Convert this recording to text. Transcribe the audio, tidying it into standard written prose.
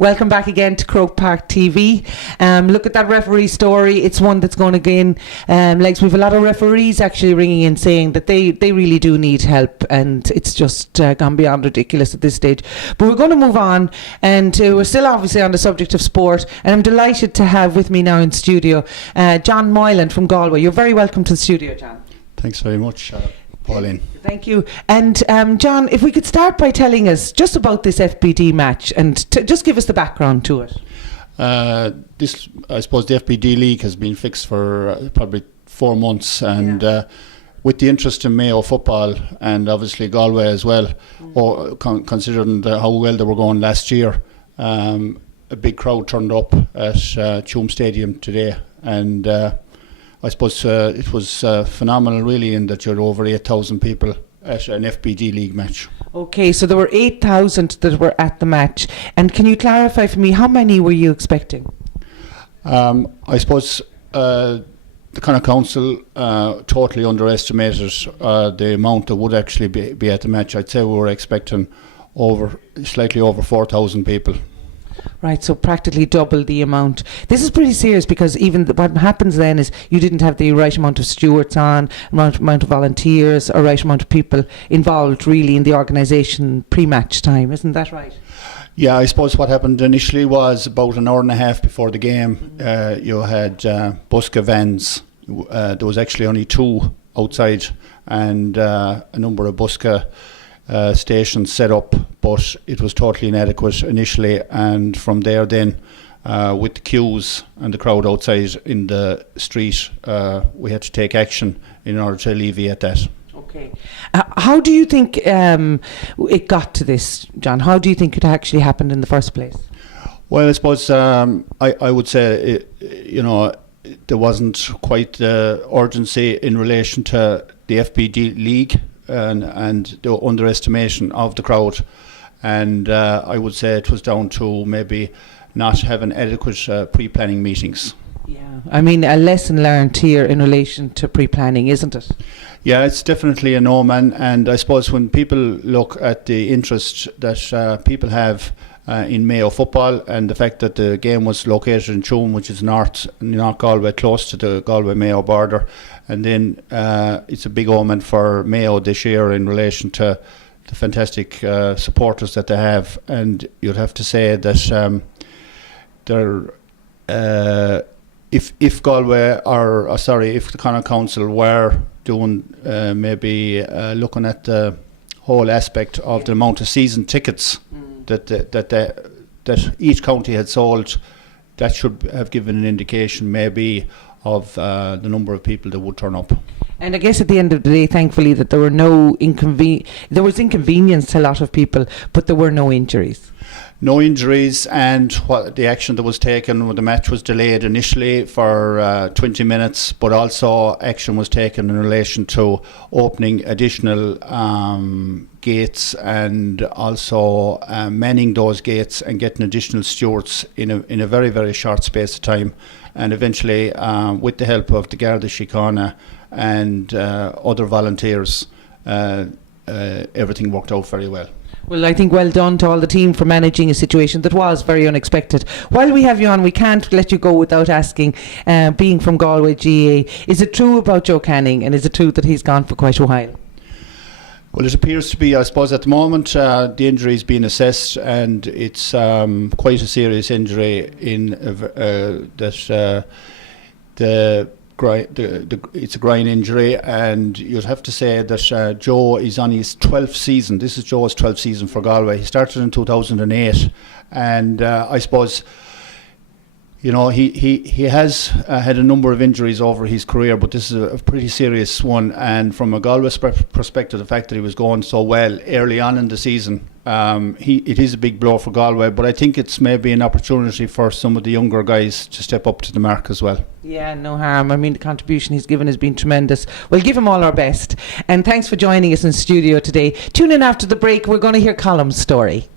Welcome back again to Croke Park TV. Look at that referee story. It's one that's going to gain legs. We've a lot of referees actually ringing in saying that they really do need help, and it's just gone beyond ridiculous at this stage. But we're going to move on, and we're still obviously on the subject of sport, and I'm delighted to have with me now in studio John Moylan from Galway. You're very welcome to the studio, John. Thanks very much, Pauline. Thank you. And John, if we could start by telling us just about this FBD match and just give us the background to it. This, I suppose, the FBD League has been fixed for probably 4 months, and with the interest in Mayo football and obviously Galway as well, or considering how well they were going last year, a big crowd turned up at Tuam Stadium today, and I suppose it was phenomenal really, in that you're over 8,000 people at an FBD League match. Okay, so there were 8,000 that were at the match, and can you clarify for me, how many were you expecting? I suppose the Connacht Council totally underestimated the amount that would actually be at the match. I'd say we were expecting slightly over 4,000 people. Right, so practically double the amount. This is pretty serious, because even what happens then is you didn't have the right amount of stewards on, amount of volunteers, or right amount of people involved really in the organisation pre-match time. Isn't that right? Yeah, I suppose what happened initially was about an hour and a half before the game, you had buska vans. There was actually only 2 outside, and a number of buska stations set up, but it was totally inadequate initially, and from there then with the queues and the crowd outside in the street, we had to take action in order to alleviate that. Okay. How do you think it got to this, John? How do you think it actually happened in the first place? Well, I suppose I would say there wasn't quite the urgency in relation to the FBD League and the underestimation of the crowd, and I would say it was down to maybe not having adequate pre-planning meetings. Yeah, I mean, a lesson learned here in relation to pre-planning, isn't it? Yeah, it's definitely a no, man. And I suppose when people look at the interest that people have in Mayo football, and the fact that the game was located in Tuam, which is North Galway, close to the Galway-Mayo border, and then it's a big omen for Mayo this year in relation to the fantastic supporters that they have. And you'd have to say that if Galway if the Connacht Council were doing maybe looking at the whole aspect of the amount of season tickets that each county had sold, that should have given an indication maybe of the number of people that would turn up. And I guess at the end of the day, thankfully, that there were no there was inconvenience to a lot of people, but there were no injuries. No injuries, and what the action that was taken when the match was delayed initially for 20 minutes, but also action was taken in relation to opening additional gates, and also manning those gates and getting additional stewards in a very, very short space of time. And eventually, with the help of the Garda Síochána and other volunteers, everything worked out very well. Well, I think well done to all the team for managing a situation that was very unexpected. While we have you on, we can't let you go without asking, being from Galway GA, is it true about Joe Canning, and is it true that he's gone for quite a while? Well, it appears to be. I suppose at the moment the injury is being assessed, and it's quite a serious injury in it's a groin injury, and you'd have to say that Joe is on his 12th season. This is Joe's 12th season for Galway. He started in 2008, and I suppose he has had a number of injuries over his career, but this is a pretty serious one. And from a Galway perspective, the fact that he was going so well early on in the season, it is a big blow for Galway, but I think it's maybe an opportunity for some of the younger guys to step up to the mark as well. Yeah, no harm. I mean, the contribution he's given has been tremendous. We'll give him all our best, and thanks for joining us in studio today. Tune in after the break. We're going to hear Colum's story.